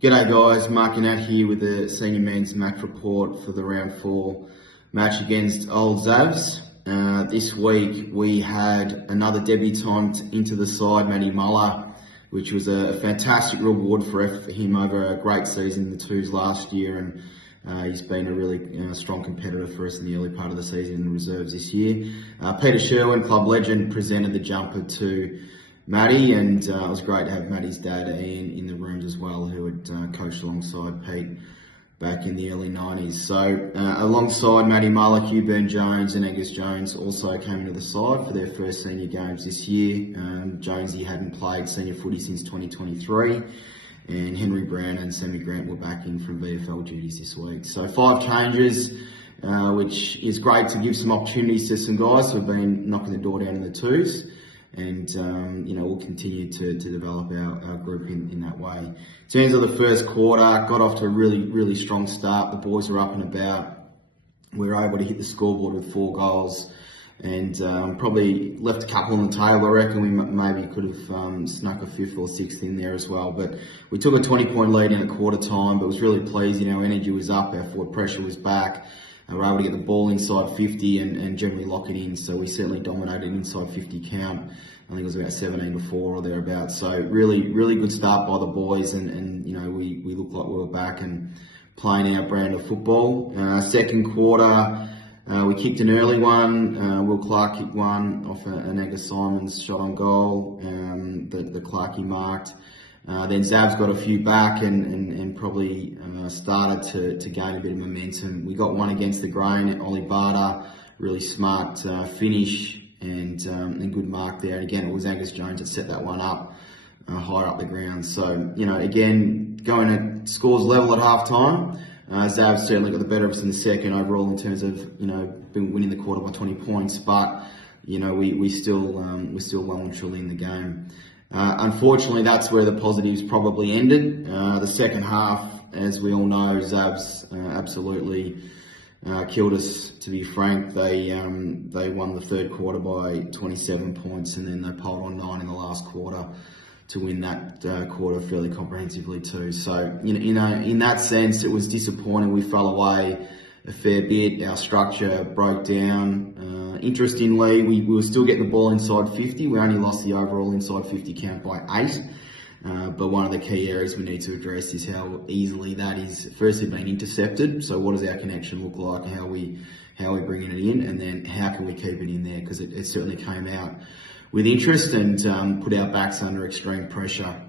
G'day guys, Mark and Natty here with the senior men's match report for the round 4 match against old Xavs. This week we had another debutant into the side, Matty Muller, which was a fantastic reward for effort for him over a great season in the twos last year, and he's been a really strong competitor for us in the early part of the season in the reserves this year. Peter Sherwin, club legend, presented the jumper to Matty, and it was great to have Matty's dad Ian in the rooms as well, who had coached alongside Pete back in the early 90s. So alongside Matty Muller, Hugh Burn-Jones and Angus Jones also came into the side for their first senior games this year. Jonesy hadn't played senior footy since 2023, and Henry Brown and Sammy Grant were back in from VFL duties this week. So 5 changes, which is great to give some opportunities to some guys who have been knocking the door down in the twos. And we'll continue to develop our group in that way. In terms of the first quarter, got off to a really strong start. The boys were up and about. We were able to hit the scoreboard with 4 goals, and probably left a couple on the table. I reckon we maybe could have snuck a 5th or 6th in there as well. But we took a 20-point lead in at quarter time, but it was really pleasing. Our energy was up, our forward pressure was back. We were able to get the ball inside 50 and generally lock it in, so we certainly dominated inside 50 count. I think it was about 17-4 or thereabouts. So really good start by the boys, and we looked like we were back and playing our brand of football. Second quarter, we kicked an early one. Will Clark kicked one off an Angus Simons shot on goal that Clarkie marked. Then Xavs got a few back and probably started to gain a bit of momentum. We got one against the grain, Ollie Barter, really smart finish and good mark there. And again, it was Angus Jones that set that one up higher up the ground. So, again, going at scores level at half time. Xavs certainly got the better of us in the second overall in terms of, winning the quarter by 20 points, but, we're still well and truly in the game. Unfortunately, that's where the positives probably ended. The second half, as we all know, Xavs absolutely killed us, to be frank. They won the third quarter by 27 points, and then they piled on 9 in the last quarter to win that quarter fairly comprehensively too. So, in that sense, it was disappointing. We fell away a fair bit. Our structure broke down. Interestingly, we were still getting the ball inside 50. We only lost the overall inside 50 count by 8. But one of the key areas we need to address is how easily that is firstly being intercepted. So what does our connection look like? How we bringing it in, and then how can we keep it in there? Because it certainly came out with interest and put our backs under extreme pressure.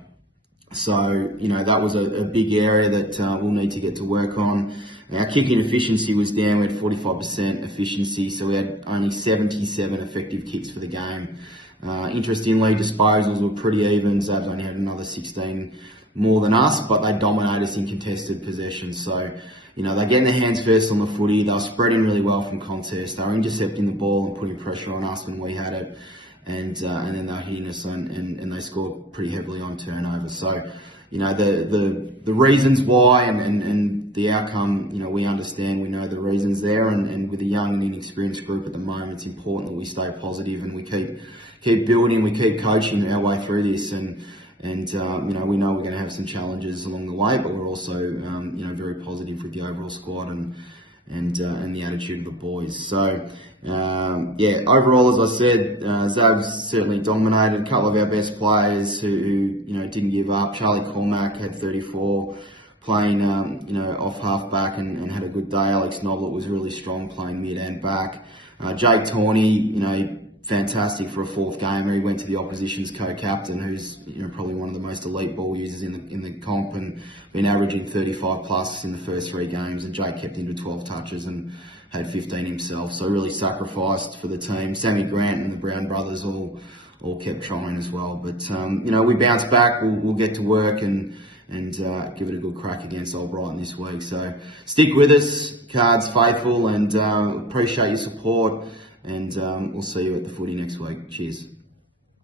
So that was a big area that we'll need to get to work on. Our kicking efficiency was down. We had 45% efficiency, so we had only 77 effective kicks for the game. Interestingly, disposals were pretty even. Xavs only had another 16 more than us, but they dominated us in contested possession. So, they're getting their hands first on the footy. They were spreading really well from contest. They were intercepting the ball and putting pressure on us when we had it, and then they were hitting us and they scored pretty heavily on turnover. So, the reasons why and the outcome, we understand, we know the reasons there, and with a young and inexperienced group at the moment, it's important that we stay positive and we keep building, we keep coaching our way through this, and we know we're going to have some challenges along the way, but we're also very positive with the overall squad and the attitude of the boys. So overall, as I said, Xavs certainly dominated. A couple of our best players who didn't give up. Charlie Cormack had 34, playing off half back and had a good day. Alex Noblet was really strong, playing mid and back. Jake Tawney, fantastic for a 4th gamer. He went to the opposition's co-captain, who's probably one of the most elite ball users in the comp, and been averaging 35 plus in the first 3 games. And Jake kept him to 12 touches and had 15 himself, so really sacrificed for the team. Sammy Grant and the Brown brothers all kept trying as well. But we bounced back. We'll get to work and give it a good crack against Old Brighton this week. So stick with us, Cards faithful, and appreciate your support. And we'll see you at the footy next week. Cheers.